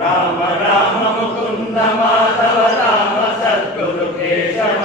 Rama Rama Mukunda Madhava Rama Sadhguru Keshava